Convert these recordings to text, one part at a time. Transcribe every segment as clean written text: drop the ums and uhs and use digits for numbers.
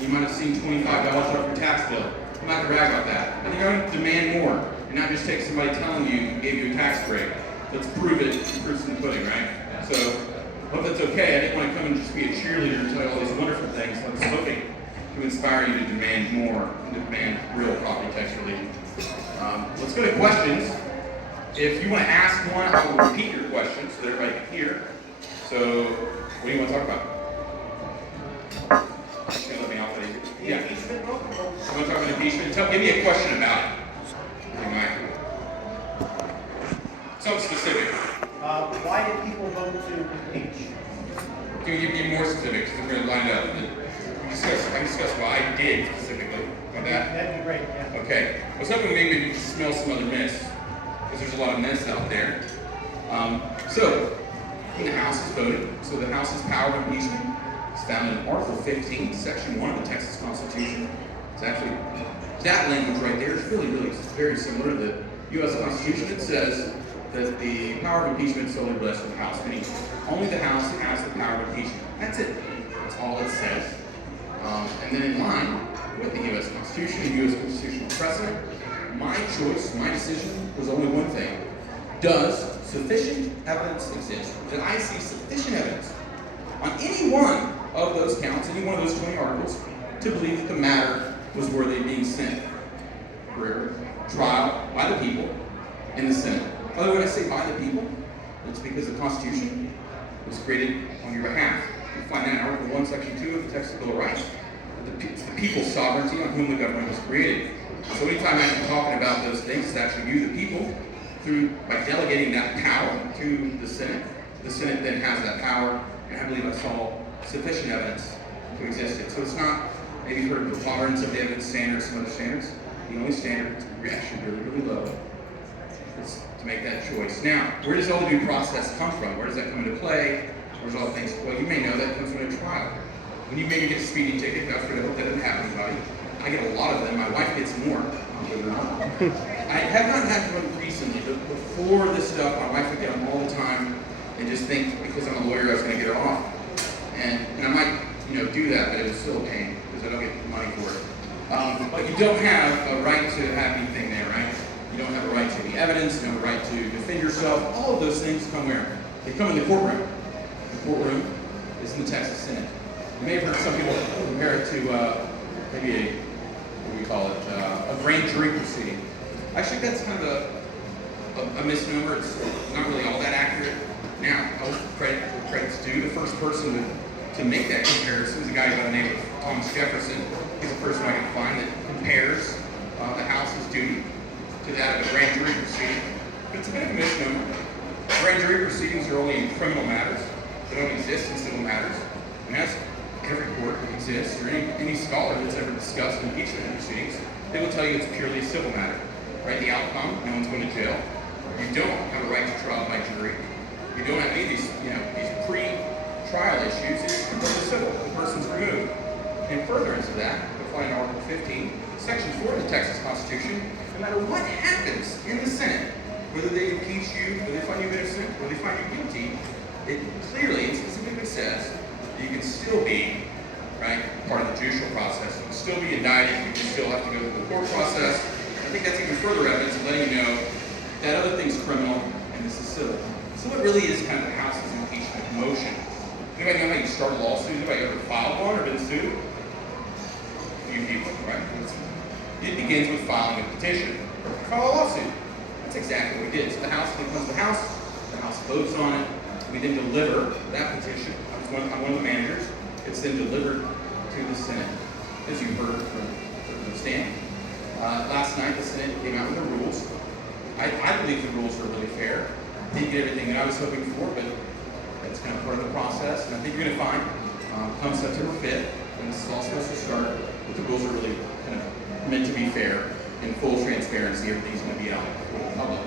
You might have seen $25 off your tax bill. I'm not going to brag about that. I think I'm going to demand more and not just take somebody telling you gave you a tax break. Let's prove it. Proof's in the pudding, right? So, I hope that's okay. I didn't want to come and just be a cheerleader and tell you all these wonderful things. I was hoping to inspire you to demand more and to demand real property tax relief. Let's go to questions. If you want to ask one, I will repeat your question so that everybody can hear. So, what do you want to talk about? Let me off that easy. Yeah. I want to talk about impeachment. Give me a question about it. Something specific. Why did people vote to impeach? Can you be more specific? Because I'm going to line it up. I can discuss what I did specifically on that. That'd be great, yeah. Okay. I was hoping maybe you could smell some other myths, because there's a lot of myths out there. So, the House is voted. So the House's power of impeachment is found in Article 15, Section 1 of the Texas Constitution. It's actually, that language right there is really very similar to the U.S. Constitution. It says that the power of impeachment solely rests with the House, meaning only the House has the power of impeachment. That's it. That's all it says. And then in line with the U.S. Constitution and U.S. constitutional precedent, my choice, my decision was only one thing. Does sufficient evidence exist? Did I see sufficient evidence on any one of those counts, any one of those 20 articles, to believe that the matter was worthy of being sent for trial by the people in the Senate? By the way, when I say by the people, it's because the Constitution was created on your behalf. You find that in Article 1, Section 2 of the Texas Bill of Rights. It's the people's sovereignty on whom the government was created. So anytime I'm talking about those things, it's actually you, the people, by delegating that power to the Senate. The Senate then has that power, and I believe I saw sufficient evidence to exist it. So it's not, maybe you've heard of the tolerance of the evidence standard or some other standards. The only standard is actually really low. It's to make that choice. Now, where does all the due process come from? Where does that come into play? Where's all the things? Well, you may know that comes from a trial. When you maybe get a speeding ticket, God forbid, I hope that doesn't happen to anybody. I get a lot of them. My wife gets more. I have not had one recently, but before this stuff, my wife would get them all the time and just think because I'm a lawyer, I was going to get her off. And I might, do that, but it was still a pain because I don't get money for it. But you don't have a right to have anything there, right? You don't have a right to any evidence. You don't have a right to defend yourself. All of those things come where? They come in the courtroom. The courtroom is in the Texas Senate. You may have heard some people compare it to maybe a grand jury proceeding. Actually, that's kind of a misnomer. It's not really all that accurate. Now, I'll credit where credit's due. The first person to make that comparison is a guy by the name of Thomas Jefferson. He's the first one I can find that compares the House's duty to that of a grand jury proceeding. But it's a bit of a misnomer. Grand jury proceedings are only in criminal matters. They don't exist in civil matters. And that's every court that exists, or any scholar that's ever discussed impeachment proceedings, they will tell you it's purely a civil matter. Right? The outcome, no one's going to jail. You don't have a right to trial by jury. You don't have any of these, these pre-trial issues. It's completely civil. The person's removed. In furtherance of that, you'll find Article 15, Section 4 of the Texas Constitution, no matter what happens in the Senate, whether they impeach you, whether they find you innocent, whether they find you guilty, it clearly and specifically says you can still be, part of the judicial process. You can still be indicted. You can still have to go through the court process. I think that's even further evidence of letting you know that other thing's criminal and this is civil. So it really is kind of the House's impeachment motion. Anybody know how you start a lawsuit? Anybody ever filed one or been sued? A few people, right? It begins with filing a petition. File a lawsuit. That's exactly what we did. So the House, when it comes to the House votes on it. We then deliver that petition. I'm one of the managers. It's then delivered to the Senate, as you heard from the stand. Last night, the Senate came out with the rules. I believe the rules were really fair. Didn't get everything that I was hoping for, but that's kind of part of the process. And I think you're going to find, come September 5th, when this is all supposed to start, that the rules are really kind of meant to be fair and full transparency. Everything's going to be out for the public.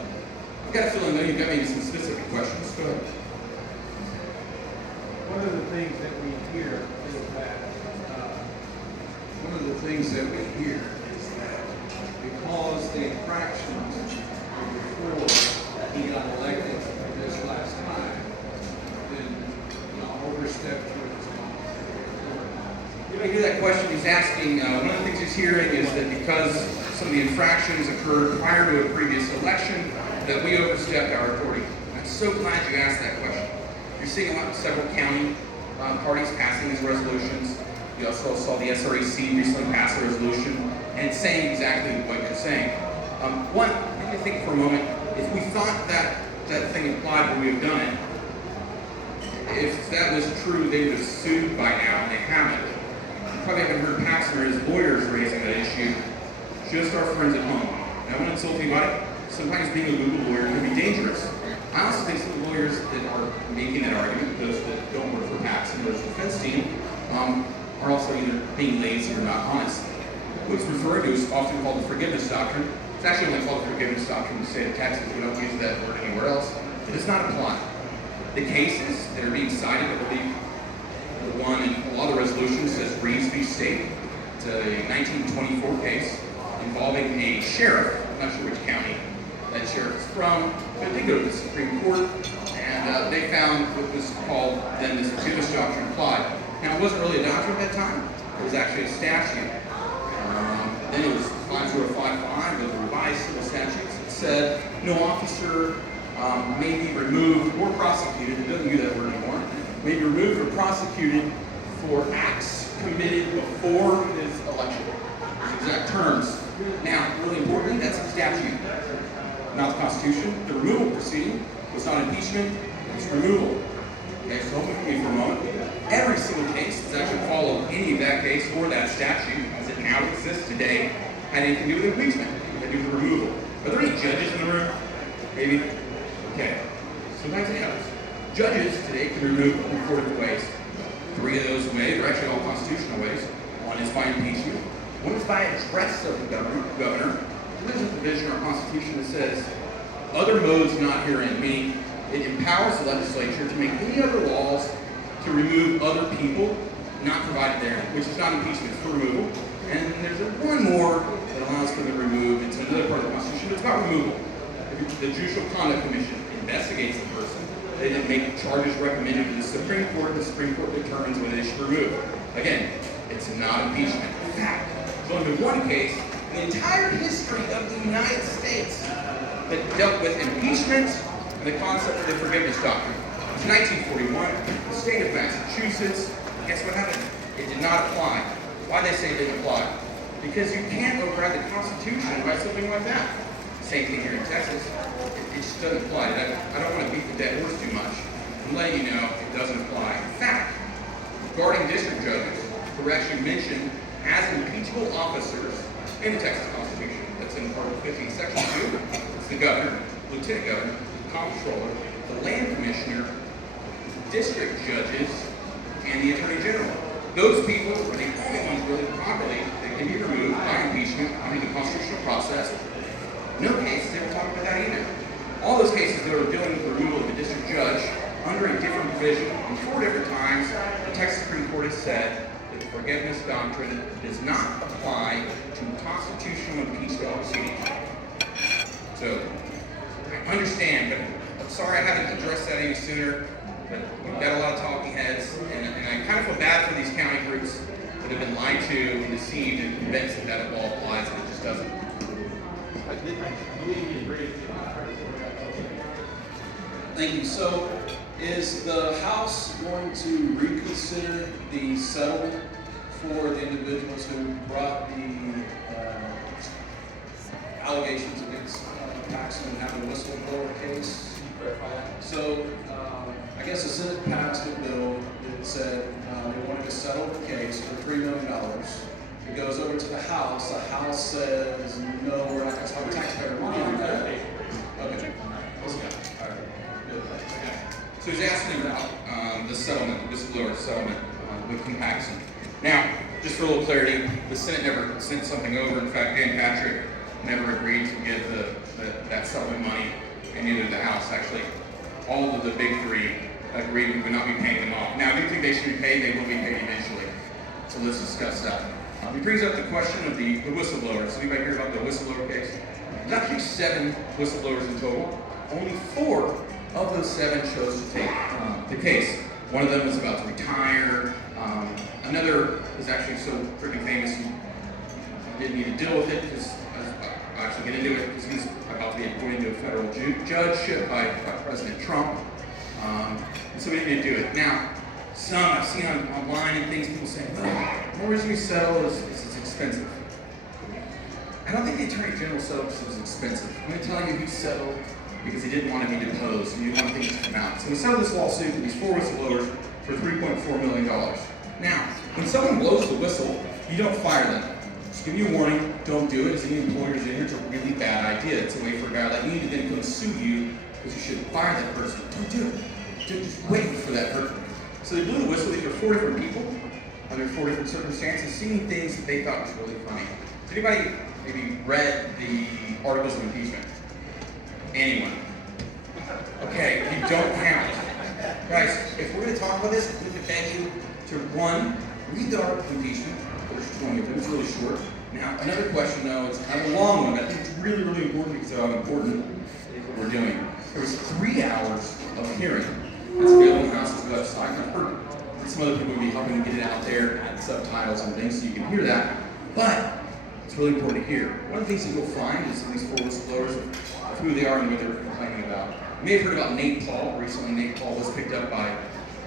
I've got a feeling, though, you've got maybe some specific questions. Go ahead. One of the things that we hear is that because the infractions before he got elected this last time, then overstepped your responsibility. You may hear that question he's asking, one of the things he's hearing is that because some of the infractions occurred prior to a previous election, that we overstepped our authority. I'm so glad you asked that question. You're seeing a lot of several county parties passing these resolutions. You also saw the SRAC recently pass a resolution, and it's saying exactly what you're saying. One, let me think for a moment. If we thought that that thing applied, would we have done it? If that was true, they would have sued by now, and they haven't. You probably haven't heard Paxton or his lawyers raising that issue. Just our friends at home. I don't want to insult anybody. Sometimes being a Google lawyer can be dangerous. I also think some of the lawyers that are making that argument, those that don't work for Paxton or the defense team, are also either being lazy or not honest. What's referred to is often called the forgiveness doctrine. It's actually only called the forgiveness doctrine in the state of Texas. We don't use that word anywhere else. It does not apply. The cases that are being cited, I believe the one in a lot of the resolutions says Reeves v. State. It's a 1924 case involving a sheriff. I'm not sure which county that sheriff is from, but it did go to the Supreme Court, and they found what was called then the forgiveness doctrine applied. Now, it wasn't really a doctrine at that time. It was actually a statute. Then it was 5055 of the revised civil statutes. It said no officer may be removed or prosecuted, it doesn't use that word anymore, may be removed or prosecuted for acts committed before his election. Those exact terms. Now, really importantly, that's a statute, not the Constitution. The removal proceeding was not impeachment, it's removal. Okay, so hold with me for a moment. Every single case that's actually followed any of that case or that statute as it now exists today had anything to do with impeachment, had to do with removal. Are there any judges in the room? Maybe? Okay. Sometimes it happens. Judges today can remove in 4 different ways. 3 of those ways are actually all constitutional ways. One is by impeachment. One is by address of the governor. There's a provision in our Constitution that says, other modes not herein, meaning it empowers the legislature to make any other laws to remove other people not provided there, which is not impeachment, it's for removal. And there's one more that allows for the remove. It's another part of the Constitution, but it's about removal. If the Judicial Conduct Commission investigates the person, they then make charges recommended to the Supreme Court. The Supreme Court determines whether they should remove. Again, it's not impeachment. In fact, there's only been one case in the entire history of the United States that dealt with impeachment and the concept of the forgiveness doctrine. It was 1941, the state of Massachusetts. Guess what happened? It did not apply. Why they say it didn't apply? Because you can't override the Constitution by something like that. Same thing here in Texas. It just doesn't apply. I don't want to beat the dead horse too much. I'm letting you know it doesn't apply. In fact, regarding district judges, were actually mentioned as impeachable officers in the Texas Constitution. That's in Article 15, Section 2. It's the governor, lieutenant governor, comptroller, the land commissioner, district judges, and the attorney general. Those people are the only ones really properly that can be removed by impeachment under the constitutional process. No cases ever talk about that either. All those cases that are dealing with the removal of a district judge under a different provision, and 4 different times, the Texas Supreme Court has said that the forgiveness doctrine does not apply to constitutional impeachment proceedings. So, I understand, but I'm sorry I haven't addressed that any sooner. But we've got a lot of talking heads, and I kind of feel bad for these county groups that have been lied to and deceived and convinced that that law applies, and it just doesn't. Thank you. So, is the House going to reconsider the settlement for the individuals who brought the allegations against Paxton and having a whistleblower case? So, I guess the Senate passed a bill that said they wanted to settle the case for $3 million. It goes over to the House. The House says, no, we're not going to spend taxpayer money on that. Okay. Let's go. All right. Good. So he's asking about the settlement, the whistleblower settlement with Paxton. Now, just for a little clarity, the Senate never sent something over. In fact, Dan Patrick never agreed to give that settlement money, and neither did the House. Actually, all of the big 3 agreed we would not be paying them off. Now, I do think they should be paid. They will be paid eventually. So let's discuss that. He brings up the question of the whistleblowers. Anybody hear about the whistleblower case? There's actually 7 whistleblowers in total. Only 4 of those 7 chose to take the case. One of them was about to retire. Another is actually so pretty famous he didn't need to deal with it because I'll actually get into it because he's about to be appointed to a federal judgeship by President Trump. And so we didn't do it. Now, some I've seen online and things, people saying, well, the reason we settle is it's expensive. I don't think the Attorney General settled because it was expensive. I'm going to tell you he settled because he didn't want to be deposed and he didn't want things to come out. So we settled this lawsuit with these 4 whistleblowers for $3.4 million. Now, when someone blows the whistle, you don't fire them. Just give you a warning, don't do it. As any employers in here, it's a really bad idea. It's a way for a guy like me to then come sue you because you shouldn't fire that person. Don't do it. Just wait for that person. So they blew the whistle. These are 4 different people under 4 different circumstances, seeing things that they thought was really funny. Has anybody maybe read the articles of impeachment? Anyone? Okay, you don't count. Guys, if we're going to talk about this, we would beg you to, 1, read the article of impeachment. There's 20 of them. It's really short. Now, another question, though, it's kind of a long one, but I think it's really, really important because of how important what we're doing. There was 3 hours of hearing. That's available on the House's website. I've heard that some other people would be helping to get it out there, add subtitles and things so you can hear that. But it's really important to hear. One of the things that you'll find is these 4 whistleblowers of who they are and what they're complaining about. You may have heard about Nate Paul. Recently, Nate Paul was picked up by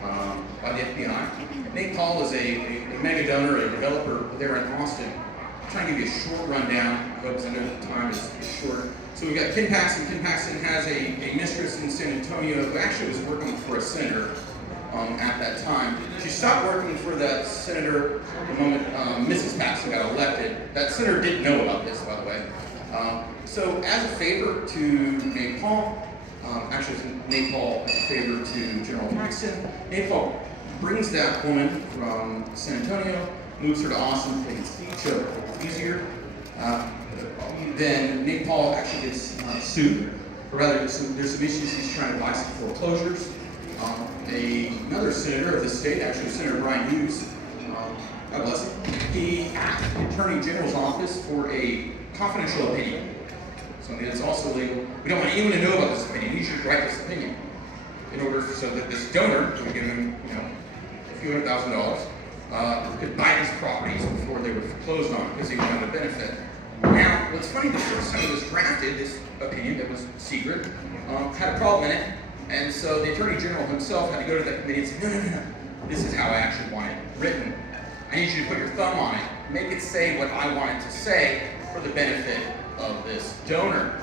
the FBI. Nate Paul is a mega donor, a developer there in Austin. I'm trying to give you a short rundown, because I know the time is short. So we've got Ken Paxton. Ken Paxton has a mistress in San Antonio who actually was working for a senator at that time. She stopped working for that senator the moment Mrs. Paxton got elected. That senator didn't know about this, by the way. So as a favor to Nate Paul, Nate Paul as a favor to General Paxton, Nate Paul brings that woman from San Antonio, moves her to Austin, things easier. Then Nate Paul actually gets sued, or rather, there's some issues. He's trying to buy some foreclosures. Another senator of the state, actually Senator Brian Hughes, God bless him, he asked the Attorney General's office for a confidential opinion, something that's also legal. We don't want anyone to know about this opinion. You should write this opinion in order so that this donor would give him, a few $100,000, could buy these properties before they were foreclosed on because he wanted to benefit. Now, what's funny, the first time it was drafted, this opinion that was secret, had a problem in it, and so the Attorney General himself had to go to that committee and say, no, this is how I actually want it written. I need you to put your thumb on it, make it say what I want it to say for the benefit of this donor.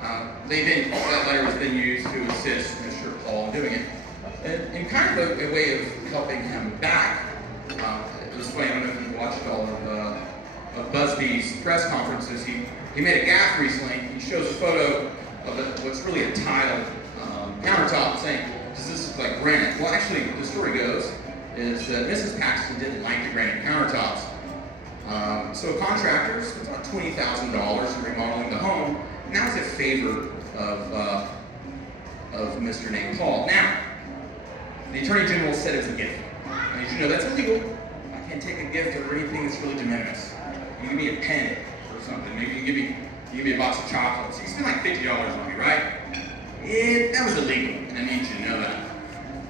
That letter was then used to assist Mr. Paul in doing it. In kind of a way of helping him back, it was funny, I don't know if you watched all of Busby's press conferences. He made a gaffe recently. He shows a photo of what's really a tiled countertop, saying, does this look like granite? Well, actually, the story goes is that Mrs. Paxton didn't like the granite countertops. So contractors spent about $20,000 in remodeling the home. Now it's a favor of Mr. Nate Paul. Now, the Attorney General said it was a gift. I need you to know that's illegal. I can't take a gift or anything that's really de minimis. You give me a pen or something. Maybe you give me a box of chocolates. You spend like $50 on me, right? That was illegal, and I need you to know that.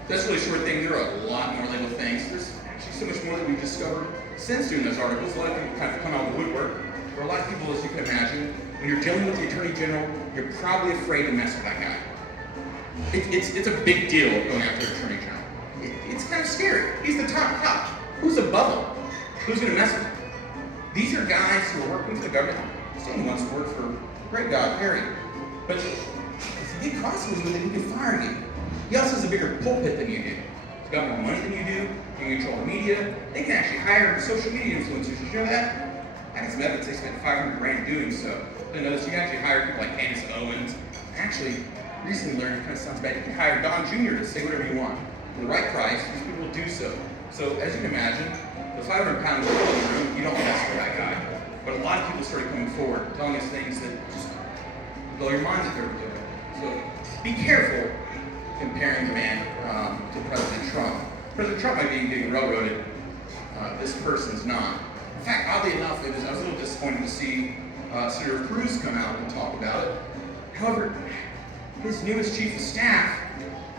That's a really short thing. There are a lot more legal things. There's actually so much more that we've discovered since doing those articles. A lot of people kind of come out of the woodwork. For a lot of people, as you can imagine, when you're dealing with the Attorney General, you're probably afraid to mess with that guy. It's a big deal going after the Attorney General. It's kind of scary. He's the top cop. Who's above him? Who's going to mess with him? These are guys who are working for the government. Stan wants to work for a great guy, Harry. But if you get crossings with him, he can fire you. He also has a bigger pulpit than you do. He's got more money than you do. He can control the media. They can actually hire social media influencers. Did you know that? I got some evidence they spent $500,000 doing so. I noticed you can actually hire people like Candace Owens. Actually, recently learned, it kind of sounds bad, you can hire Don Jr. to say whatever you want. For the right price, these people will do so. So, as you can imagine, the 500-pound gorilla in the room, you don't want to mess with that guy. But a lot of people started coming forward, telling us things that just blow your mind that they're doing. So, be careful comparing the man to President Trump. President Trump might be getting railroaded. This person's not. In fact, oddly enough, I was a little disappointed to see Senator Cruz come out and talk about it. However, his newest chief of staff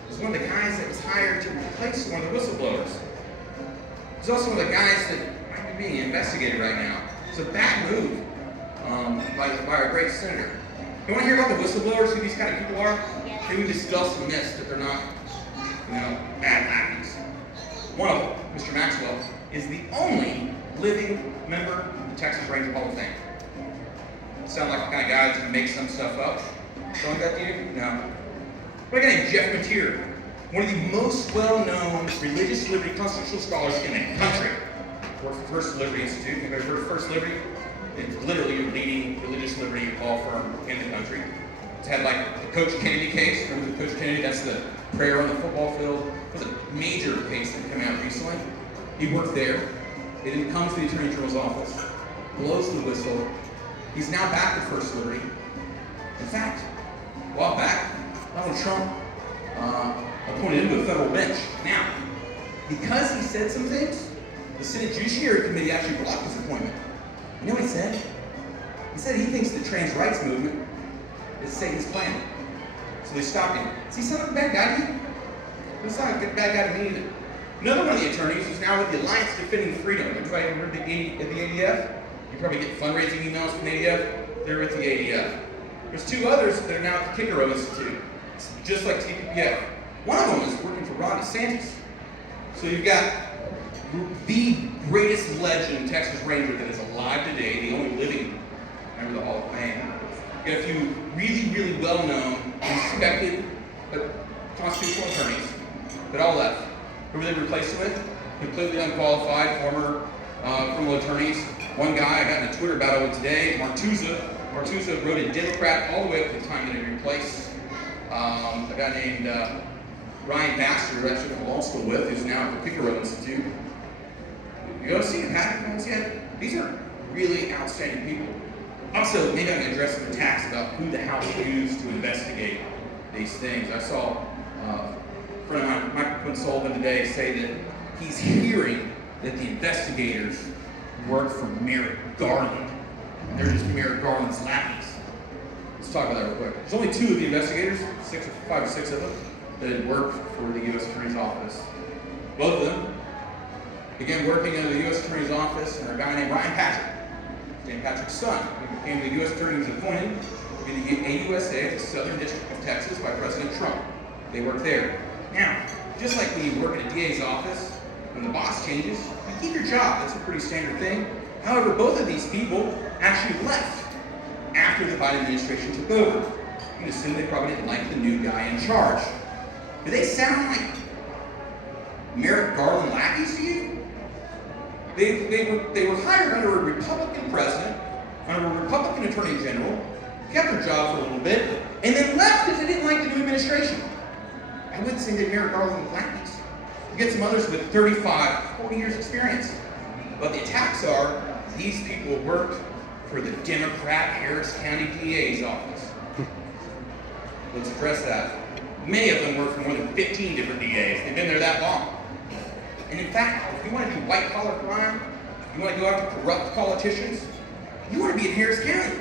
was one of the guys that was hired to replace one of the whistleblowers. He's also one of the guys that being investigated right now. It's a bad move by our great senator. You want to hear about the whistleblowers, who these kind of people are? Maybe dispel some myths that they're not, bad lackeys. One of them, Mr. Maxwell, is the only living member of the Texas Ranger Hall of Fame. Sound like the kind of guy that's going to make some stuff up? Sound like that to you? No. What a guy named Jeff Mateer, one of the most well-known religious liberty constitutional scholars in the country. Worked for First Liberty Institute. Anybody heard of First Liberty? It's literally a leading religious liberty law firm in the country. It's had like the Coach Kennedy case. Remember the Coach Kennedy? That's the prayer on the football field. It was a major case that came out recently. He worked there. He then comes to the Attorney General's office, blows the whistle. He's now back at First Liberty. In fact, a while back, Donald Trump appointed him to a federal bench. Now, because he said some things, the Senate Judiciary Committee actually blocked his appointment. You know what he said? He said he thinks the trans rights movement is Satan's plan. So they stopped him. Does he sound like a bad guy to you? He's not like a bad guy to me either. Another one of the attorneys is now with the Alliance Defending Freedom. Everybody ever heard of the ADF? You probably get fundraising emails from the ADF. They're with the ADF. There's two others that are now at the Kikero Institute. It's just like TPPF. One of them is working for Ron DeSantis. So you've got the greatest legend Texas Ranger that is alive today, the only living member of the Hall of Fame. You got a few really, really well-known, respected constitutional attorneys that all left. Who were they replaced with? Completely unqualified former criminal attorneys. One guy I got in a Twitter battle with today, Martuza. Martuza wrote a Democrat all the way up to the time that he replaced a guy named Ryan Baxter, who I actually went to law school with, who's now at the Kikero Institute. You go see the patent ones yet? These are really outstanding people. Also, maybe I'm going to address some attacks about who the House used to investigate these things. I saw a friend of mine, Michael Sullivan, today say that he's hearing that the investigators work for Merrick Garland. And they're just Merrick Garland's lackeys. Let's talk about that real quick. There's only two of the investigators, 5 or 6 of them, that had worked for the U.S. Attorney's Office. Both of them began working in the U.S. Attorney's Office under a guy named Ryan Patrick. St. Patrick's son. He became the U.S. Attorney, was appointed to be the AUSA of the Southern District of Texas by President Trump. They worked there. Now, just like when you work in a DA's office, when the boss changes, you keep your job. That's a pretty standard thing. However, both of these people actually left after the Biden administration took over. You can assume they probably didn't like the new guy in charge. Do they sound like Merrick Garland lackeys to you? They were hired under a Republican president, under a Republican attorney general, kept their job for a little bit, and then left because they didn't like the new administration. I wouldn't say that Merrick Garland was lackeys. You get some others with 35, 40 years experience. But the attacks are, these people worked for the Democrat Harris County DA's office. Let's address that. Many of them work for more than 15 different DAs. They've been there that long. And in fact, if you want to do white-collar crime, you want to go after corrupt politicians, you want to be in Harris County.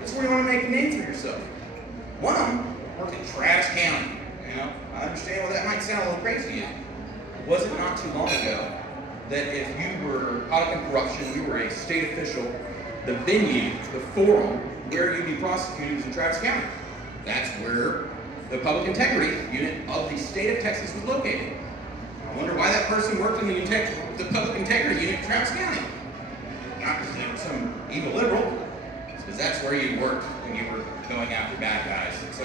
That's where you want to make a name for yourself. One of them worked in Travis County. I understand why that might sound a little crazy to you. Was it not too long ago that if you were caught up in corruption, you were a state official, the venue, the forum where you'd be prosecuted was in Travis County? That's where the Public Integrity Unit of the state of Texas was located. I wonder why that person worked in the Public Integrity Unit in Travis County. Not because they were some evil liberal, it's because that's where you worked when you were going after bad guys. So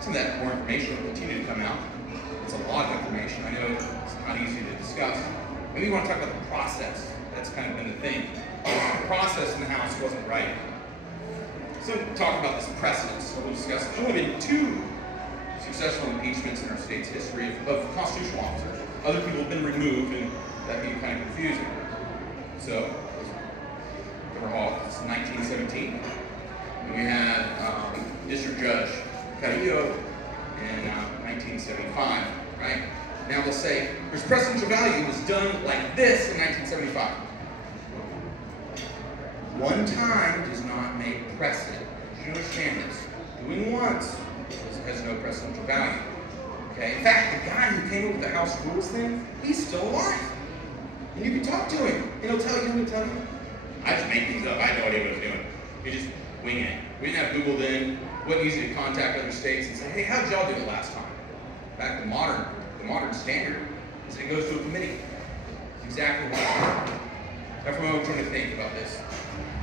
some of that more information will continue to come out. It's a lot of information. I know it's not easy to discuss. Maybe you want to talk about the process. That's kind of been the thing. The process in the House wasn't right. So we'll talk about this precedent. So we'll discuss it. There's only been 2 successful impeachments in our state's history of constitutional officers. Other people have been removed, and that can be kind of confusing. So, overall, it's 1917. And we had District Judge Carrillo in 1975, right? Now they'll say, there's precedential value. It was done like this in 1975. One time does not make precedent. You understand this? Doing once has no precedential value. Okay? In fact, the guy who came up with the House rules thing, he's still alive. And you can talk to him, and he'll tell you. I just make things up. I had no idea what I was doing. You just wing it. We didn't have Google then. It wasn't easy to contact other states and say, hey, how did y'all do it last time? In fact, the modern standard is that it goes to a committee. It's exactly what I did. That's what I'm trying to think about this.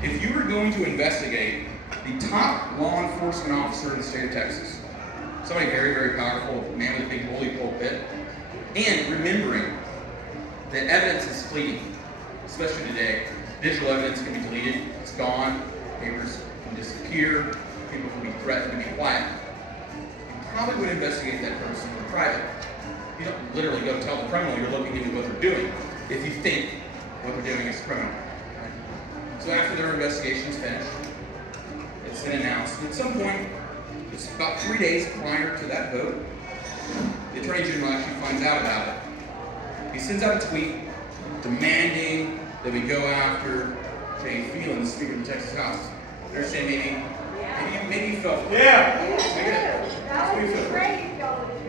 If you were going to investigate the top law enforcement officer in the state of Texas, somebody very, very powerful, man with a big holy pulpit, and remembering that evidence is fleeting, especially today. Digital evidence can be deleted, it's gone, papers can disappear, people can be threatened to be quiet. You probably would investigate that person in private. You don't literally go tell the criminal you're looking into what they're doing if you think what they're doing is criminal. So after their investigation is finished, it's been announced. At some point, it's about 3 days prior to that vote, the Attorney General actually finds out about it. He sends out a tweet demanding that we go after Jay Phelan, the Speaker of the Texas House. I understand maybe you felt Yeah. That was great.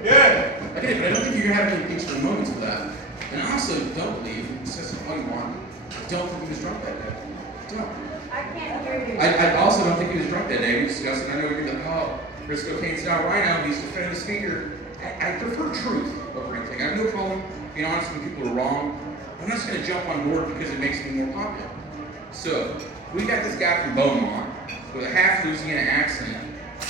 Good. I get it, but I don't think you're having any impeachment moments for that. And I also don't believe, says all you want, I don't think he was drunk that day. I don't. I can't hear you. I also don't think he was drunk that day. We discussed it. I know we're going to oh, Briscoe Kane's not rhino. He's defending the speaker. I prefer truth over anything. I have no problem being honest when people are wrong. I'm not just going to jump on board because it makes me more popular. So, we got this guy from Beaumont with a half Louisiana accent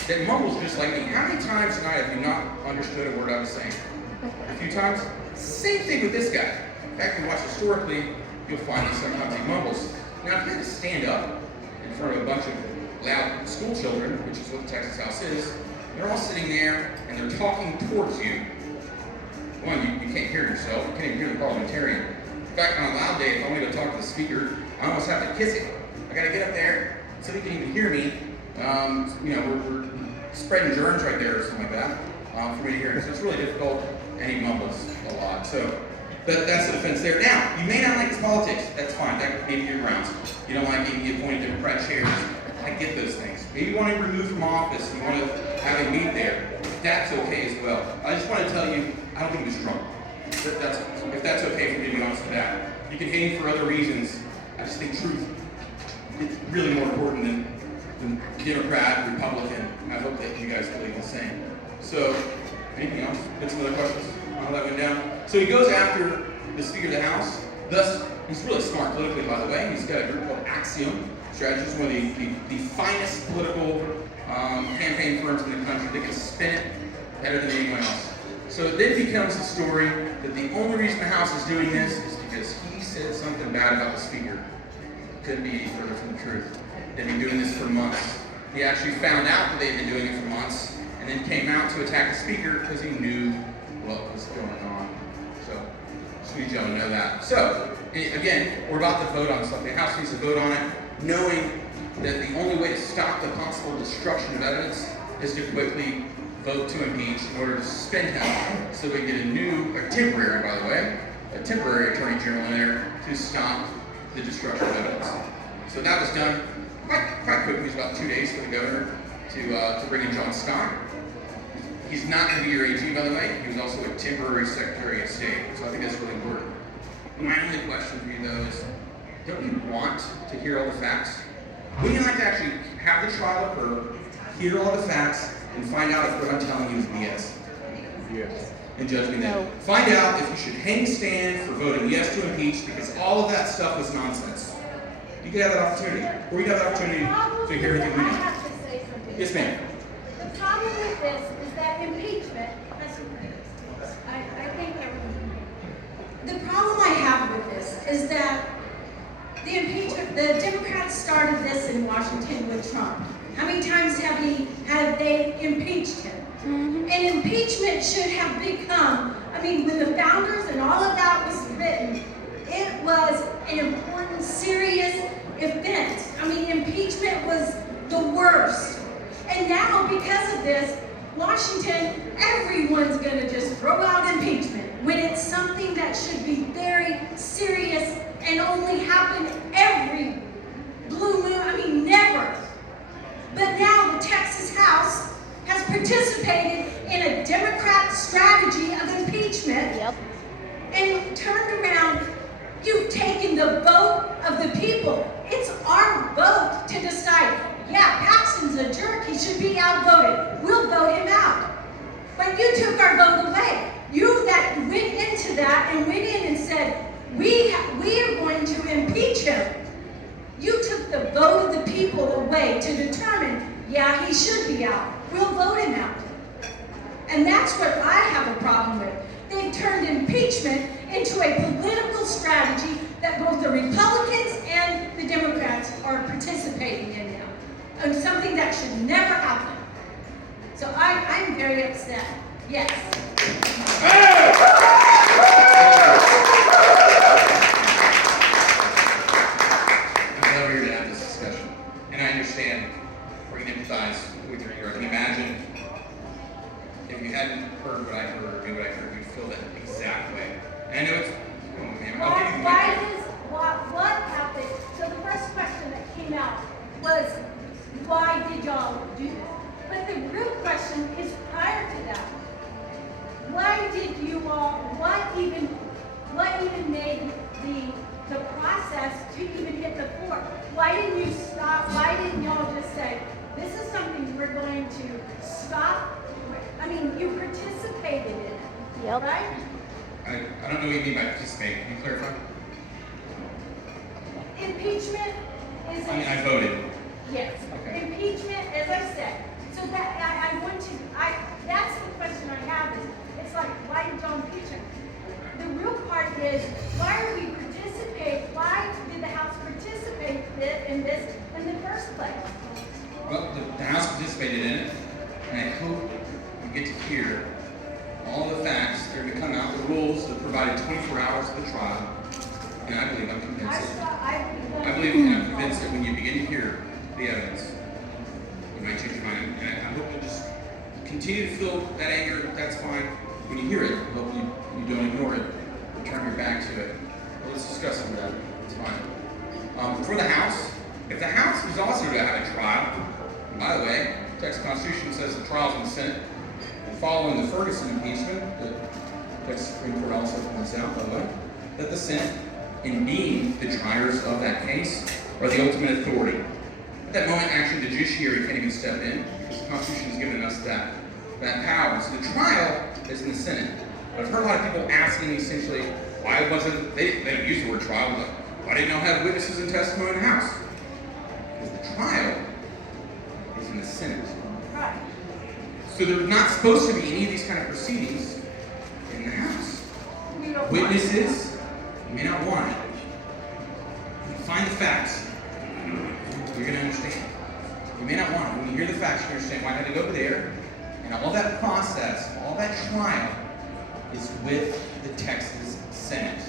that mumbles just like me. How many times tonight have you not understood a word I was saying? A few times? Same thing with this guy. In fact, if you watch historically, you'll find that sometimes he mumbles. Now, if you had to stand up in front of a bunch of loud school children, which is what the Texas House is, they're all sitting there and they're talking towards you. One, you can't hear yourself. You can't even hear the parliamentarian. In fact, on a loud day, if I want to go talk to the speaker, I almost have to kiss him. I got to get up there so he can even hear me. We're spreading germs right there or something like that for me to hear him. So it's really difficult, and he mumbles a lot. So that's the defense there. Now, you may not like his politics. That's fine. That may be your grounds. You don't like him getting appointed Democrat chairs. I get those things. Maybe you want him removed from office. You want to have him meet there. That's okay as well. I just want to tell you, I don't think he was drunk. If that's okay for me to be honest with that. You can hate him for other reasons. I just think truth is really more important than Democrat, Republican. I hope that you guys believe the same. So, anything else? Got some other questions on how that went down? So he goes after the Speaker of the House. Thus, he's really smart politically, by the way. He's got a group called Axiom Strategies, one of the finest political campaign firms in the country. They can spin it better than anyone else. So it then becomes the story that the only reason the House is doing this is because he said something bad about the Speaker. Couldn't be any further from the truth. They've been doing this for months. He actually found out that they'd been doing it for months and then came out to attack the Speaker because he knew what was going on. So, just need y'all to know that. So, again, we're about to vote on something. The House needs to vote on it, knowing that the only way to stop the possible destruction of evidence is to quickly vote to impeach in order to suspend him so we can get a temporary, by the way, a temporary Attorney General in there to stop the destruction of evidence. So that was done quite quickly. It was about 2 days for the governor to bring in John Scott. He's not going to be your AG, by the way. He was also a temporary Secretary of State. So I think that's really important. My only question for you, though, is don't you want to hear all the facts? Wouldn't you like to actually have the trial occur, hear all the facts, and find out if what I'm telling you is BS? Yes. And judge me then. Find out if you should hang stand for voting yes to impeach because all of that stuff was nonsense. You could have that opportunity. Or you could have the opportunity to hear everything we I know. have to say something. Yes, ma'am. The problem with this is that impeachment, I think the problem I have with this is that the impeachment, the Democrats started this in Washington with Trump. How many times have they impeached him? And impeachment should have become, when the founders and all of that was written, it was an important, serious event. Impeachment was the worst. And now, because of this, Washington, everyone's going to just throw out impeachment when it's something that should be very serious and only happen every blue moon, never. But now the Texas House has participated in a Democrat strategy of impeachment and turned around. You've You took the vote of the people away to determine, yeah, he should be out. We'll vote him out. And that's what I have a problem with. They've turned impeachment into a political strategy that both the Republicans and the Democrats are participating in now. And something that should never happen. So I'm very upset. Yes. I'm glad we're here to have this discussion. And I understand, or you can empathize with your hero. I can imagine if you hadn't heard what I heard or knew what I heard, you'd feel that exact way. And I know it's, oh man, I'll give you What happened? So the first question that came out was, why did y'all do this? But the real question is prior to that. Why did you all, what even made the process to even hit the floor? Why didn't you stop? Why didn't y'all just say, this is something we're going to stop? I mean, you participated in it, Yep. right? I don't know what you mean by participate. Can you clarify? Impeachment is I voted. Yes. Okay. Impeachment, as I said. So that that's the question I have is, it's like, why did y'all impeach him? The real part is, why are we participating? Why did the House participate in this in the first place? Well, the House participated in it, and I hope you get to hear all the facts. They're going to come out, the rules that provided 24 hours of the trial, and I believe I'm convinced. I believe and I'm convinced that when you begin to hear the evidence, you might change your mind. And I hope you'll just continue to feel that anger. That's fine. When you hear it, I hope you don't ignore it or turn your back to it. Well, let's discuss some of that. It's fine. For the House, if the House was also to have a trial, and by the way, the Texas Constitution says the trial's in the Senate, and following the Ferguson impeachment, the Texas Supreme Court also points out, by the way, that the Senate, in being the triers of that case, are the ultimate authority. At that moment, actually, the judiciary can't even step in because the Constitution has given us that power. So the trial is in the Senate. But I've heard a lot of people asking essentially, why wasn't, they don't use the word trial, but why didn't y'all have witnesses and testimony in the House? Because the trial is in the Senate. Right. So there's not supposed to be any of these kind of proceedings in the House. We don't Witnesses, you may not want it. When you find the facts, you're going to understand. You may not want it. When you hear the facts, you understand why I had to go over there. And all that process, all that trial is with the Texas Senate.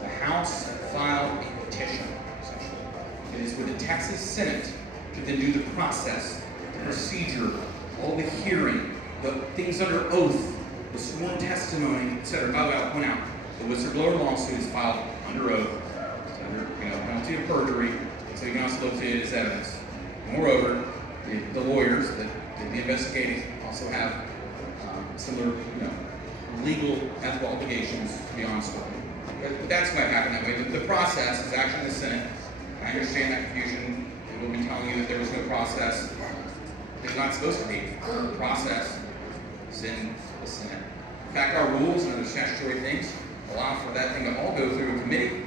The House filed a petition, essentially. It is with the Texas Senate to then do the process, the procedure, all the hearing, the things under oath, the sworn testimony, etc. By the way, I'll point out, the whistleblower lawsuit is filed under oath. It's under, penalty of perjury, so you can also look at it as evidence. Moreover, the lawyers that did the investigating also have similar, legal ethical obligations, to be honest with you. But that's what happened that way. The process is actually in the Senate. I understand that confusion. They will be telling you that there was no process. There's not supposed to be. The process is in the Senate. In fact, our rules and other statutory things allow for that thing to all go through a committee.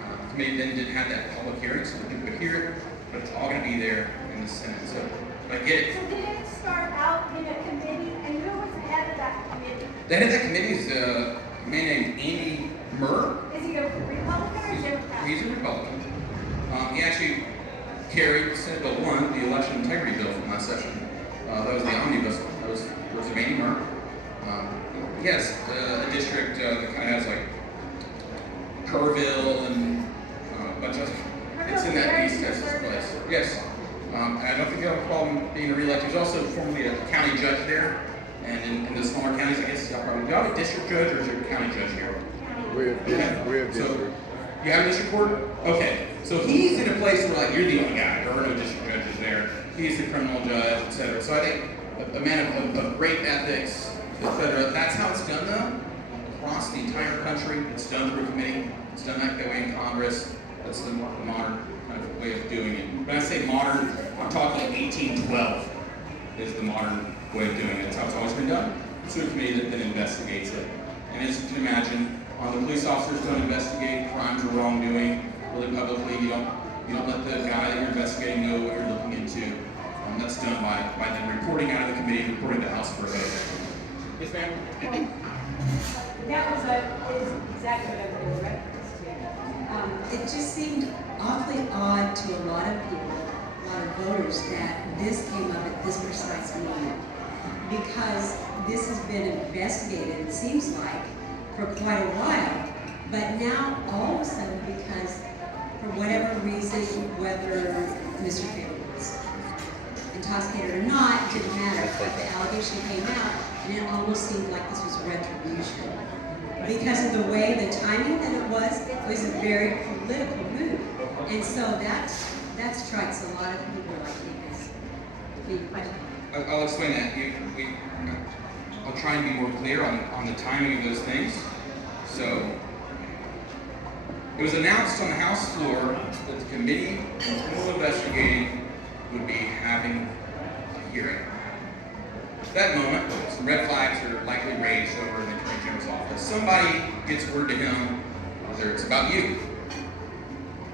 The committee then didn't have that public hearing, so the people could hear it, but it's all going to be there in the Senate. So, I get it. So did it start out in a committee, and who was the head of that committee? The head of that committee is a man named Andy Murr. Is he a Republican or Democrat? He's a Republican. He actually carried Senate Bill 1, the election integrity bill from last session. That was the omnibus. That was of Andy Murr. Yes, a district that kind of has like Kerrville and a bunch of. It's in that East Texas place. Yes. And I don't think you have a problem being re-elected. He was also formerly a county judge there. And in the smaller counties, I guess y'all probably, do y'all have a district judge or is there a county judge here? We're district. So, you have a district court? Okay. So he's in a place where like you're the only guy. There are no district judges there. He's the criminal judge, etc. So I think a man of great ethics, etc. That's how it's done though. Across the entire country, it's done through a committee. It's done that way in Congress. That's the modern kind of way of doing it. When I say modern, I'm talking 1812 is the modern way of doing it. That's how it's always been done. It's a committee that then investigates it. And as you can imagine, the police officers don't investigate crimes or wrongdoing really publicly. You don't let investigating know what you're looking into. That's done by them reporting out of the committee, reporting to the House for a vote. Yes, ma'am? That is exactly what I was going to reference to. It just seemed awfully odd to a lot of people, a lot of voters, that this came up at this precise moment. Because this has been investigated, it seems like, for quite a while. But now, all of a sudden, because for whatever reason, whether Mr. Taylor was intoxicated or not, it didn't matter. But the allegation came out, and it almost seemed like this was retribution. Because of the way, the timing that it was a very political move. And so that strikes a lot of people like me as being questionable. I'll explain that. I'll try and be more clear on the timing of those things. So, it was announced on the House floor that the committee on investigating would be having a hearing. At that moment, some red flags are likely raised over in the Attorney General's office. Somebody gets word to him, whether it's about you.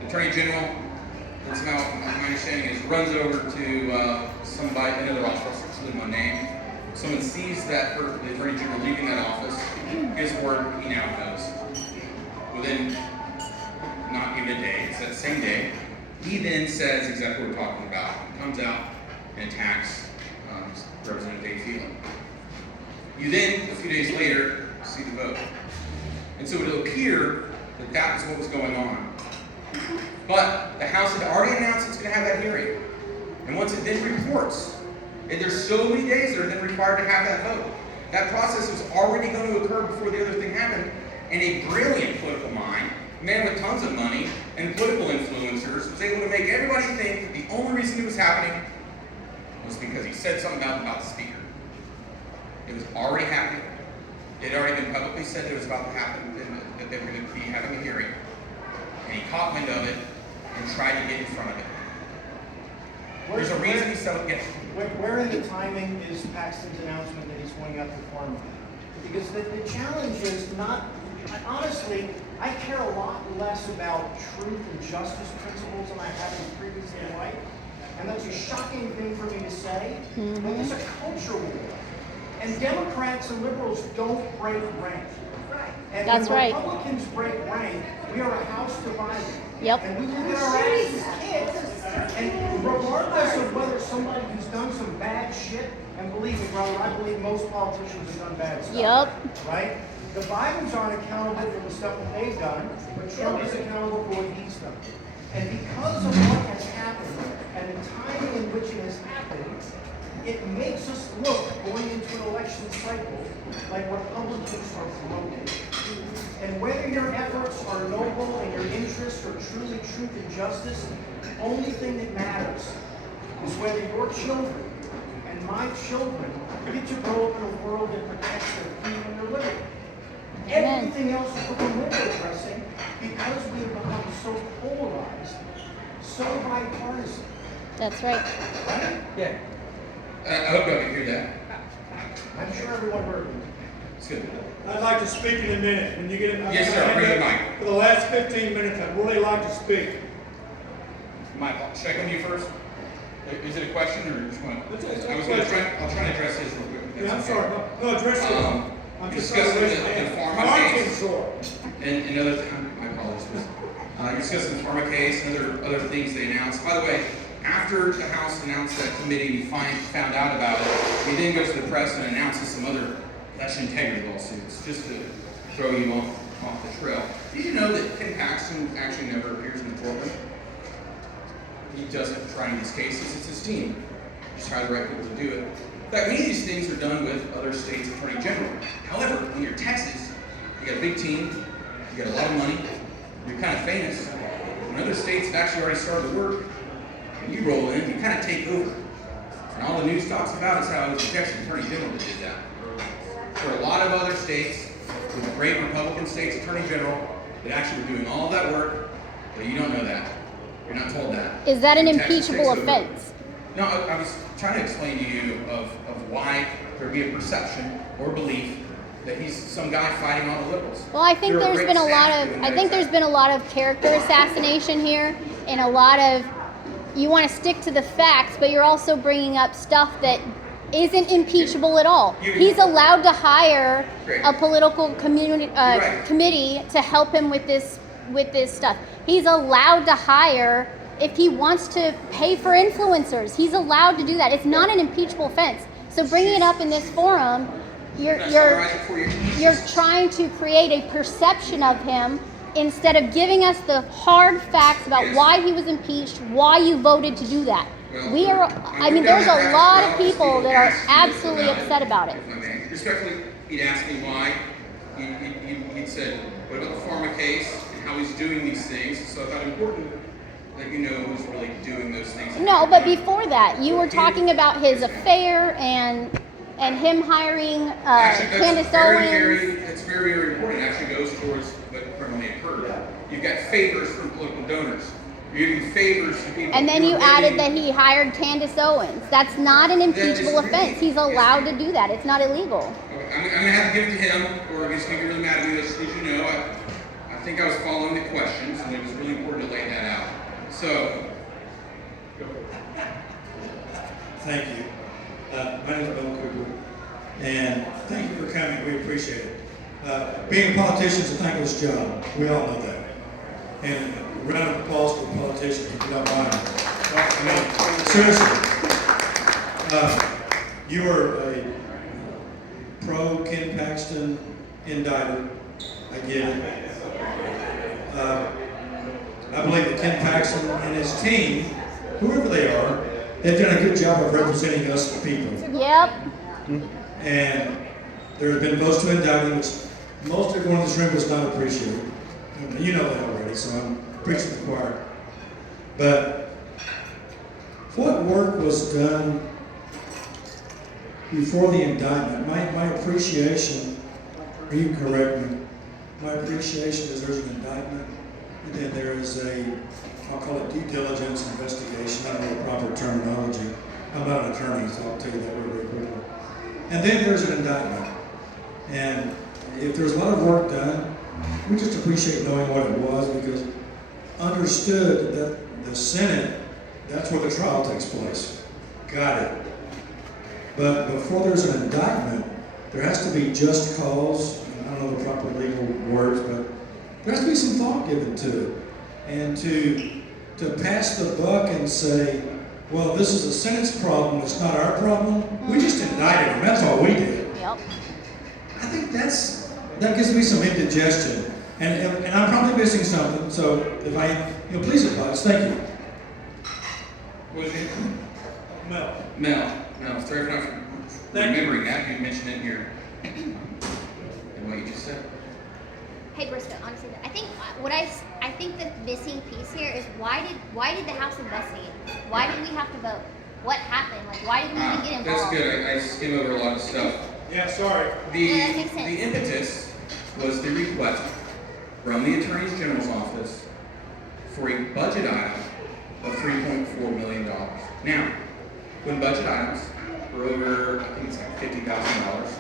The Attorney General, that's how my understanding is, runs over to somebody, another office, which is my name. Someone sees that the Attorney General leaving that office, his word, he now knows. Within not even a day, it's that same day, he then says exactly what we're talking about. He comes out and attacks Representative Dave Phelan. You then, a few days later, see the vote. And so it'll appear that that was what was going on. But the House had already announced it's going to have that hearing. And once it then reports, and there's so many days that are then required to have that vote. That process was already going to occur before the other thing happened. And a brilliant political mind, a man with tons of money, and political influencers was able to make everybody think that the only reason it was happening was because he said something about the speaker. It was already happening. It had already been publicly said that it was about to happen, that they were going to be having a hearing. And he caught wind of it and tried to get in front of it. There's a reason he said it. Where in the timing is Paxton's announcement that he's going out to farm? Because the challenge is not, honestly, I care a lot less about truth and justice principles than I have previously in life. And that's a shocking thing for me to say, but it's a culture war. And Democrats and liberals don't break rank. And That's when right. Republicans break rank, we are a house divided. Yep. And we will get our asses kicked. And regardless of whether somebody who's done some bad shit, and believe me, brother, I believe most politicians have done bad stuff. Yep. Right? The Bidens aren't accountable for the stuff that they've done, but Trump is accountable for what he's done. And because of what has happened and the timing in which it has happened, it makes us look, going into an election cycle, like Republicans are broken. And whether your efforts are noble and your interests are truly truth and justice, the only thing that matters is whether your children and my children get to grow up in a world that protects their freedom and their liberty. Amen. Everything else is become window dressing because we have become so polarized, so bipartisan. That's right. Right? Yeah. I hope y'all can hear that. I'm sure everyone heard me. It's good. I'd like to speak in a minute. When you get it, Yes, sir. Bring the mic. For the last 15 minutes, I'd really like to speak. Mike, should I come to you first? Is it a question or just one? It's a I'll try to address his real quick. if Yeah, I'm that's sorry. okay. No, address it. I'm just trying to discussing raise my the hand. pharma My arm's case. getting sore. And other, my apologies. You're discussing the pharma case and other things they announced. By the way, after the House announced that committee and found out about it, he then goes to the press and announces some other election integrity lawsuits, just to throw you off the trail. Did you know that Ken Paxton actually never appears in the courtroom? He doesn't try in these cases, it's his team. Just hire the right people to do it. In fact, many of these things are done with other states' attorney general. However, when you're Texas, you got a big team, you got a lot of money, you're kind of famous. When other states have actually already started to work, and you roll in, you kind of take over. And all the news talks about is how it was the Texas attorney general that did that. For a lot of other states, with a great Republican state's attorney general, that actually were doing all of that work, but you don't know that. You're not told that. Is that an Texas impeachable takes over. offense? No, I was trying to explain to you of why there would be a perception or belief that he's some guy fighting all the liberals. Well, I think You're there's great been a lot staff of doing I that think there's exactly. been a lot of character assassination here and a lot of you want to stick to the facts, but you're also bringing up stuff that isn't impeachable at all. He's allowed to hire a political committee to help him with this stuff. He's allowed to hire, if he wants to pay for influencers, he's allowed to do that. It's not an impeachable offense. So bringing it up in this forum, you're trying to create a perception of him instead of giving us the hard facts about why he was impeached, why you voted to do that. There's a lot of people that are absolutely upset about it. Respectfully, he'd asked me why. He'd said, what about the pharma case and how he's doing these things? So I thought it important that you know who's really doing those things. No, but before that, you were talking about his affair and him hiring Candace Owens. It's very, very important. It actually goes towards what criminally occurred. You've got favors from political donors. You're giving favors to people. And then you added that he hired Candace Owens. That's not an impeachable offense. He's allowed to do that. It's not illegal. I'm going to have to give it to him, or he's going to get really mad at me. As you know, I think I was following the questions, and it was really important to lay that out. So, Thank you. My name is Bill Cooper, and thank you for coming. We appreciate it. Being a politician is a thankless job. We all know that. And a round of applause for politicians, if you don't mind. Seriously. You were a pro Ken Paxton indicted. I get it. I believe that Ken Paxton and his team, whoever they are, they've done a good job of representing us, the people. Yep. And there have been votes to indict him, which most everyone in this room does not appreciate. You know that already, so I'm preaching to the choir. But what work was done before the indictment? My appreciation, or you can correct me, my appreciation is there's an indictment, and then there is I'll call it due diligence investigation. I don't know the proper terminology. I'm not an attorney, so I'll tell you that very quickly. And then there's an indictment. And if there's a lot of work done, we just appreciate knowing what it was, because understood that the Senate, that's where the trial takes place. Got it. But before there's an indictment, there has to be just cause. I don't know the proper legal words, but there has to be some thought given to it. And to pass the buck and say, well, this is the Senate's problem, it's not our problem. We just indicted him, that's all we did. Yep. I think that gives me some indigestion. And I'm probably missing something, so if I, please advise, thank you. what was it? Mel. Mel, sorry for not remembering that. You mentioned it here. And what you just said. Hey, Briscoe, honestly, I think the missing piece here is why did the House investigate? Why did we have to vote? What happened? Like, why did we even get involved? That's good. I skim over a lot of stuff. Yeah, sorry. That makes sense. The impetus was the request from the Attorney General's office for a budget item of $3.4 million. Now, when budget items are over, I think it's like $50,000,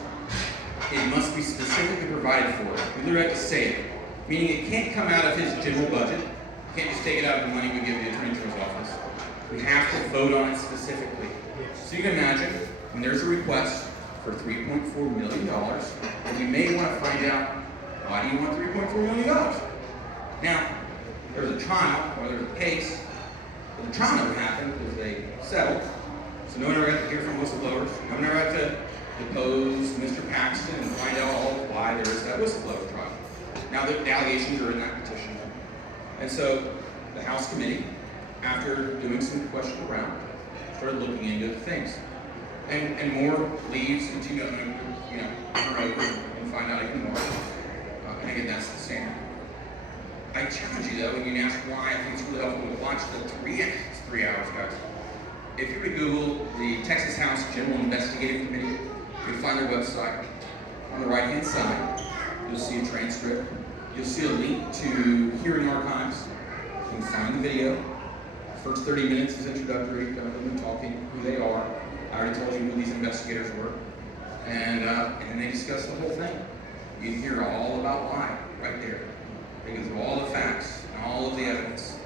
it must be specifically provided for. We literally have to say it, meaning it can't come out of his general budget. You can't just take it out of the money we give the Attorney General's office. We have to vote on it specifically. So you can imagine when there's a request for $3.4 million, and we may want to find out, why do you want $3.4 million? Now, there's a trial, or there's a case. The trial never happened because they settled. So no one ever got to hear from whistleblowers. No one ever got to depose Mr. Paxton and find out all why there is that whistleblower trial. Now the allegations are in that petition. And so the House committee, after doing some question around, started looking into things. And more leads continue to turn over and find out even more. And again, that's the standard. I challenge you though, when you ask why, I think it's really helpful to watch the 3 hours, guys. If you were to Google the Texas House General Investigative Committee, you'll find their website. On the right-hand side, you'll see a transcript. You'll see a link to hearing archives. You can find the video. The first 30 minutes is introductory, kind of them talking, who they are. I already told you who these investigators were. And then they discuss the whole thing. You can hear all about why, right there. They go through all the facts and all of the evidence,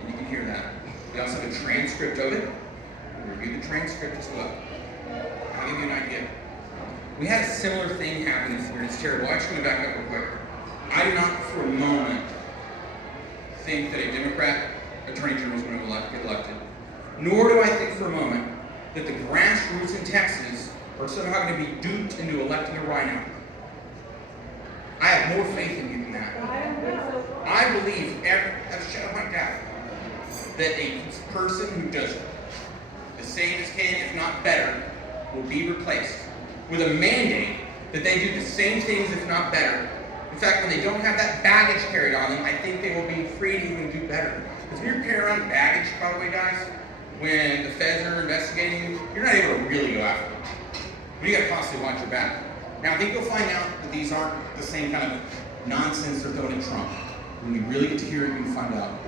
and you can hear that. We also have a transcript of it. We reviewed the transcript as well. I'll give you an idea. We had a similar thing happen this year, and it's terrible. I'm actually going to back up real quick. I do not for a moment think that a Democrat Attorney General is going to get elected. Nor do I think for a moment that the grassroots in Texas are somehow going to be duped into electing a rhino. I have more faith in you than that. I believe, as a shadow of my doubt, that a person who does the same as can, if not better, will be replaced with a mandate that they do the same things, if not better. In fact, when they don't have that baggage carried on them, I think they will be free to even do better. Because when you're carrying around baggage, by the way, guys, when the feds are investigating you, you're not able to really go after them. But you got to constantly watch your back. Now, I think you'll find out that these aren't the same kind of nonsense they're throwing at Trump. When you really get to hear it, you can find out.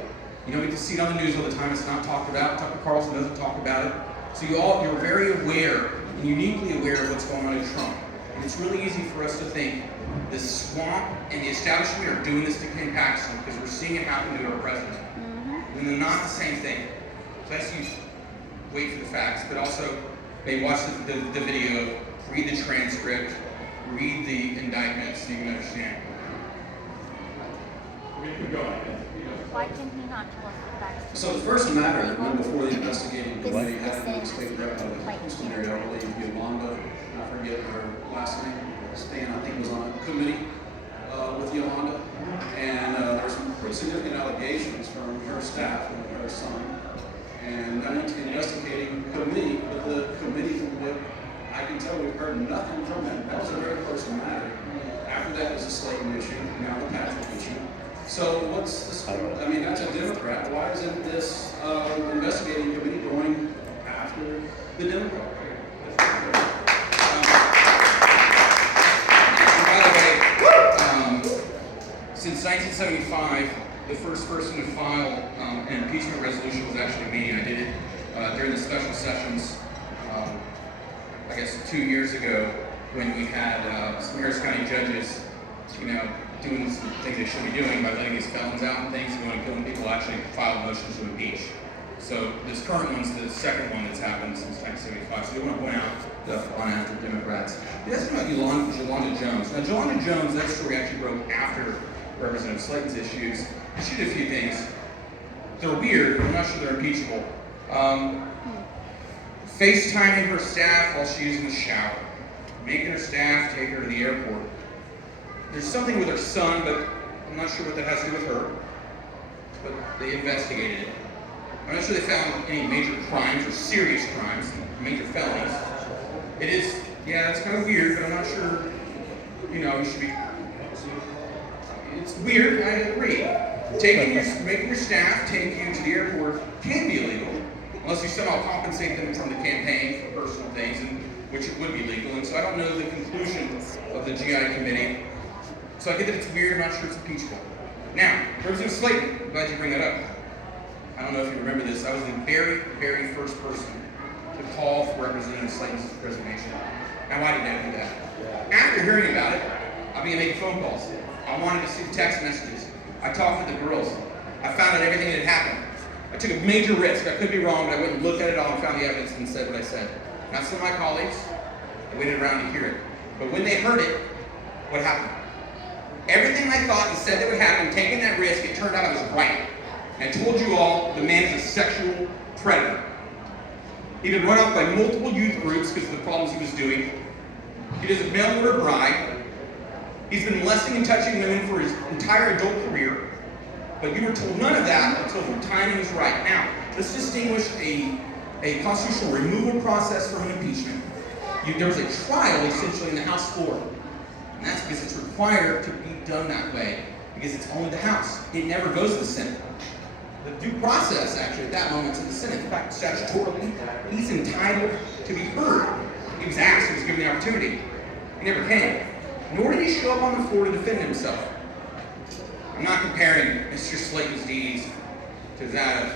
You don't get to see it on the news all the time. It's not talked about. Tucker Carlson doesn't talk about it. So you're very aware and uniquely aware of what's going on in Trump. And it's really easy for us to think the swamp and the establishment are doing this to Ken Paxton because we're seeing it happen to our president. And they're not the same thing. So as you wait for the facts, but also maybe watch the video, read the transcript, read the indictment so you can understand. Why can he not tell us the facts? So the first matter that went before the investigating committee had to do with state rep of the Houston area, I believe, Yolanda, I forget her last name, Stan, I think was on a committee with Yolanda. And there's some pretty significant allegations from her staff and her son. And I went to the investigating committee, but the committee from what I can tell we've heard nothing from them. That was a very personal matter. After that was the Slayton issue, now the Patrick issue. So what's the story? I mean, that's a Democrat. Why isn't this investigating committee going after the Democrat? By the way, since 1975, the first person to file an impeachment resolution was actually me. I did it during the special sessions, I guess 2 years ago, when we had some Harris County judges, doing some things they should be doing by letting these felons out and things, and when killing people actually filed motions to impeach. So this current one's the second one that's happened since 1975. So we want to point out the on after Democrats. That's about Yolanda Jones. Now Yolanda Jones, that story actually broke after Representative Slayton's issues. She did a few things. They're weird, but I'm not sure they're impeachable. FaceTiming her staff while she's in the shower. Making her staff take her to the airport. There's something with her son, but I'm not sure what that has to do with her. But they investigated it. I'm not sure they found any major crimes or serious crimes, major felonies. It is, yeah, it's kind of weird, but I'm not sure, you should be. It's weird, I agree. Making your staff take you to the airport can be illegal, unless you somehow compensate them from the campaign for personal things, which it would be legal. And so I don't know the conclusion of the GI committee. So I get that it's weird, I'm not sure it's impeachable. Now, Representative Slayton, I'm glad you bring that up. I don't know if you remember this, I was the very, very first person to call for Representative Slayton's resignation. Now, why did I do that? After hearing about it, I began making phone calls. I wanted to see the text messages. I talked with the girls. I found out everything that had happened. I took a major risk. I could be wrong, but I went and looked at it all and found the evidence and said what I said. Not some of my colleagues. They waited around to hear it. But when they heard it, what happened? Everything I thought and said that would happen, taking that risk, it turned out I was right. I told you all, the man is a sexual predator. He'd been run off by multiple youth groups because of the problems he was doing. He doesn't mail order bride. He's been molesting and touching women for his entire adult career. But you were told none of that until the timing was right. Now, let's distinguish a constitutional removal process from an impeachment. There was a trial essentially in the House floor. And that's because it's required to be done that way, because it's only the House. It never goes to the Senate. The due process, actually, at that moment, is in the Senate. In fact, statutorily, he's entitled to be heard. He was asked, he was given the opportunity. He never came. Nor did he show up on the floor to defend himself. I'm not comparing Mr. Slayton's deeds to that of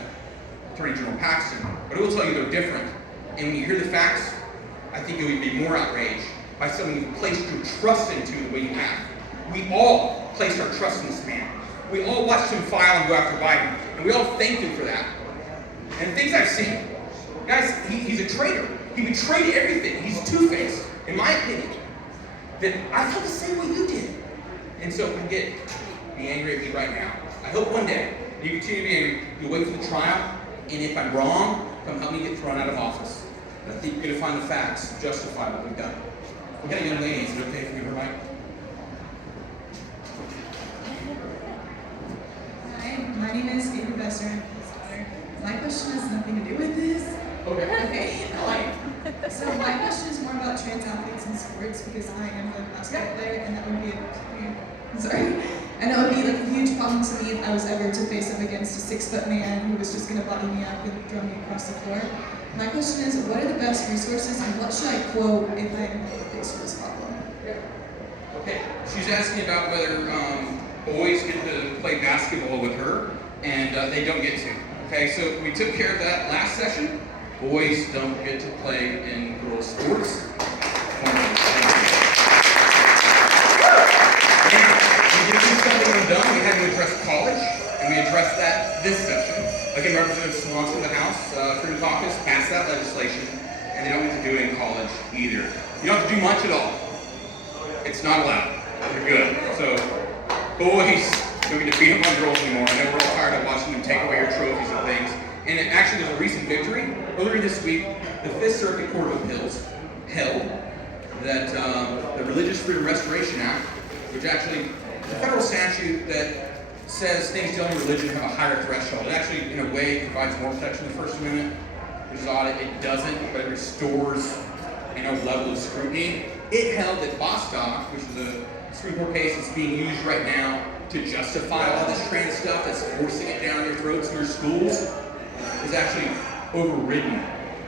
Attorney General Paxton, but I will tell you they're different. And when you hear the facts, I think you'll be more outraged by someone you've placed your trust into the way you have. We all placed our trust in this man. We all watched him file and go after Biden, and we all thanked him for that. and things I've seen, guys, he's a traitor. He betrayed everything. He's two-faced, in my opinion. That I felt the same way you did. And so if I get be angry at me right now, I hope one day you continue to be angry, you'll wait for the trial, and if I'm wrong, come help me get thrown out of office. I think you're going to find the facts justify what we've done. We got a young lady. Is it okay if we give her mic? Hi, my name is Ava Besser. I'm his daughter. My question has nothing to do with this. Okay. So my question is more about trans athletes in sports because I am a basketball player, and that would be and that would be like a huge problem to me if I was ever to face up against a 6-foot man who was just going to body me up and throw me across the floor. My question is, what are the best resources and what should I quote if I am faced with this problem? Okay. She's asking about whether boys get to play basketball with her, and they don't get to. Okay, so we took care of that last session. Boys don't get to play in girls' sports. We did do something undone. We had to address college, and we addressed that this session. Again, Representative Swanson of the House, Freedom Caucus, passed that legislation, and they don't get to do it in college either. You don't have to do much at all. It's not allowed. You're good. So, boys don't get to beat up on girls anymore. I know we're all tired of watching them take away your trophies and things. And actually, there's a recent victory. Earlier this week, the Fifth Circuit Court of Appeals held that the Religious Freedom Restoration Act, which actually is a federal statute that says things dealing with religion have a higher threshold. It actually, in a way, provides more protection than the First Amendment, which is odd. It doesn't, but it restores a level of scrutiny. It held that Bostock, which is a Supreme Court case that's being used right now to justify all this trans stuff that's forcing it down your throats in your schools, is actually overridden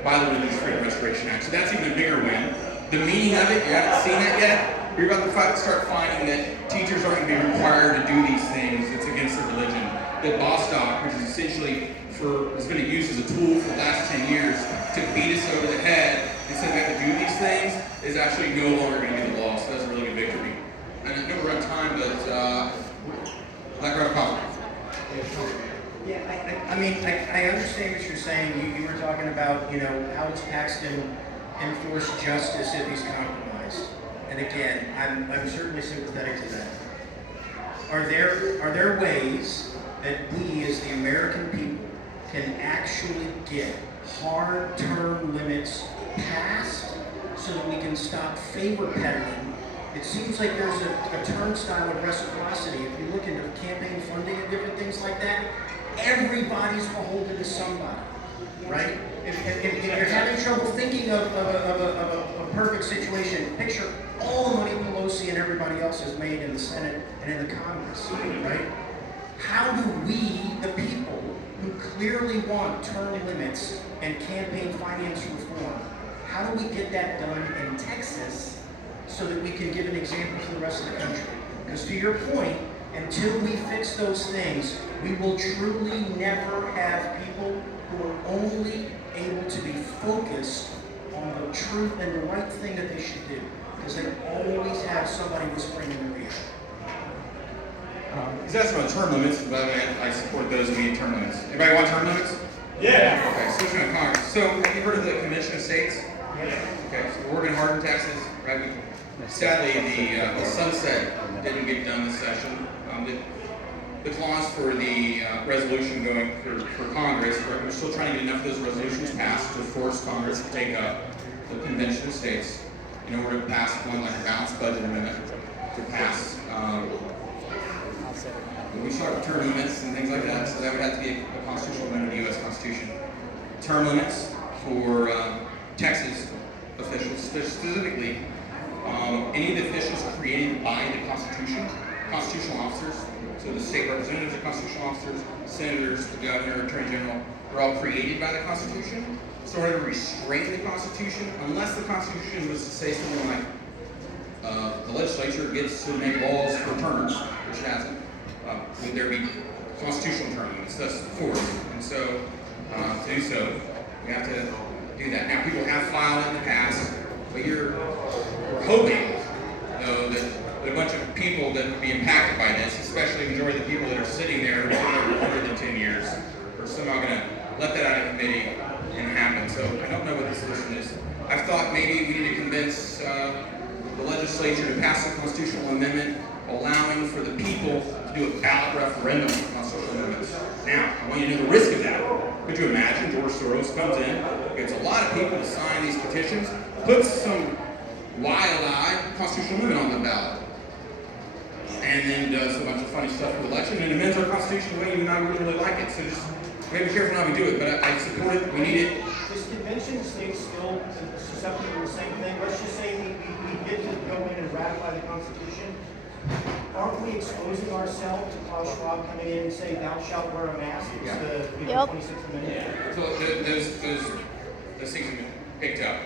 by the Religious Freedom Restoration Act. So that's even a bigger win. The meaning of it, you haven't seen that yet. You're about to start finding that teachers aren't going to be required to do these things that's against their religion. That Bostock, which is essentially has been used as a tool for the last 10 years to beat us over the head instead of having to do these things, is actually no longer going to be the law. So that's a really good victory. And I know we're out of time, but Black Rock Coffee. Yeah, I understand what you're saying. You were talking about, how does Paxton enforce justice if he's compromised? And again, I'm certainly sympathetic to that. Are there ways that we, as the American people, can actually get hard term limits passed so that we can stop favor peddling? It seems like there's a turnstile of reciprocity. If you look into campaign funding and different things like that, everybody's beholden to somebody, right? If you're having trouble thinking of a perfect situation, picture all the money Pelosi and everybody else has made in the Senate and in the Congress, right? How do we, the people, who clearly want term limits and campaign finance reform, how do we get that done in Texas so that we can give an example to the rest of the country? Because to your point, until we fix those things, we will truly never have people who are only able to be focused on the truth and the right thing that they should do. Because they always have somebody whispering in their ear. He's asking about term limits, but I support those who need term limits. Anybody want term limits? Yeah. Okay, switching to Congress. So, have you heard of the Convention of States? Yeah. Okay, so we're working hard in Texas, right? Sadly, the sunset didn't get done this session. The clause for the resolution going for Congress, we're still trying to get enough of those resolutions passed to force Congress to take up the Convention of States in order to pass one like a balanced budget amendment to pass. We start term limits and things like that, so that would have to be a constitutional amendment of the U.S. Constitution. Term limits for Texas officials, specifically any of the officials created by the Constitution, constitutional officers, so the state representatives are constitutional officers, senators, the governor, attorney general, they're all created by the Constitution. So in order to restrain the Constitution, unless the Constitution was to say something like the legislature gets to make laws for terms, which it hasn't, would there be constitutional term limits, thus force. And so to do so, we have to do that. Now, people have filed in the past, but we're hoping, though, that a bunch of people that would be impacted by this, especially the majority of the people that are sitting there who are older than 10 years, are somehow going to let that out of committee and happen. So I don't know what the solution is. I've thought maybe we need to convince the legislature to pass a constitutional amendment allowing for the people to do a ballot referendum on social amendments. Now, I want you to know the risk of that. Could you imagine George Soros comes in, gets a lot of people to sign these petitions, puts some wild-eyed constitutional amendment on the ballot, and then does a bunch of funny stuff with election and amends our constitution the way you and I really like it. So just we have to be careful how we do it, but I support it. We need it. Is convention states still susceptible to the same thing? Let's just say we get to go in and ratify the Constitution. Aren't we exposing ourselves to Klaus Schwab coming in and saying, "Thou shalt wear a mask"? It's the 26th Amendment. So those things have been picked up.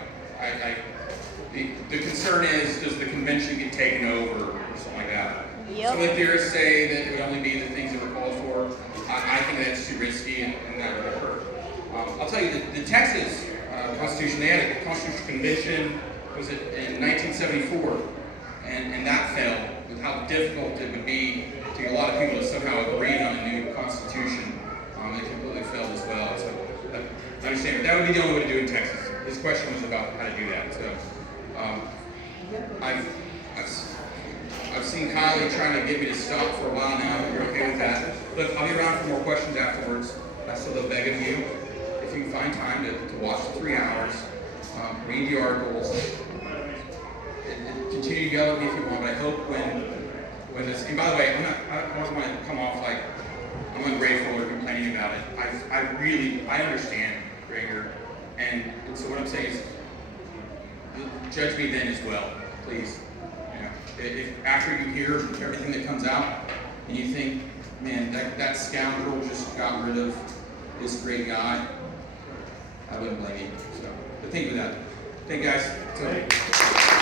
The concern is, does the convention get taken over or something like that? Some of the theorists say that it would only be the things that were called for. I think that's too risky and that would hurt. I'll tell you, the Texas Constitution, they had a constitutional convention, was it in 1974, and that failed with how difficult it would be to get a lot of people to somehow agree on a new constitution. It completely failed as well. So I understand, but that would be the only way to do it in Texas. His question was about how to do that. So I've seen Kylie trying to get me to stop for a while now, but you're okay with that. Look, I'll be around for more questions afterwards. So they'll beg of you, if you can find time to watch the 3 hours, read the articles, and continue to yell at me if you want, but I hope when this, and by the way, I don't want to come off like I'm ungrateful or complaining about it. I understand, Gregor, and so what I'm saying is, judge me then as well, please. If after you hear everything that comes out, and you think, man, that scoundrel just got rid of this great guy, I wouldn't blame you. So, but think of that. Thank you guys. So,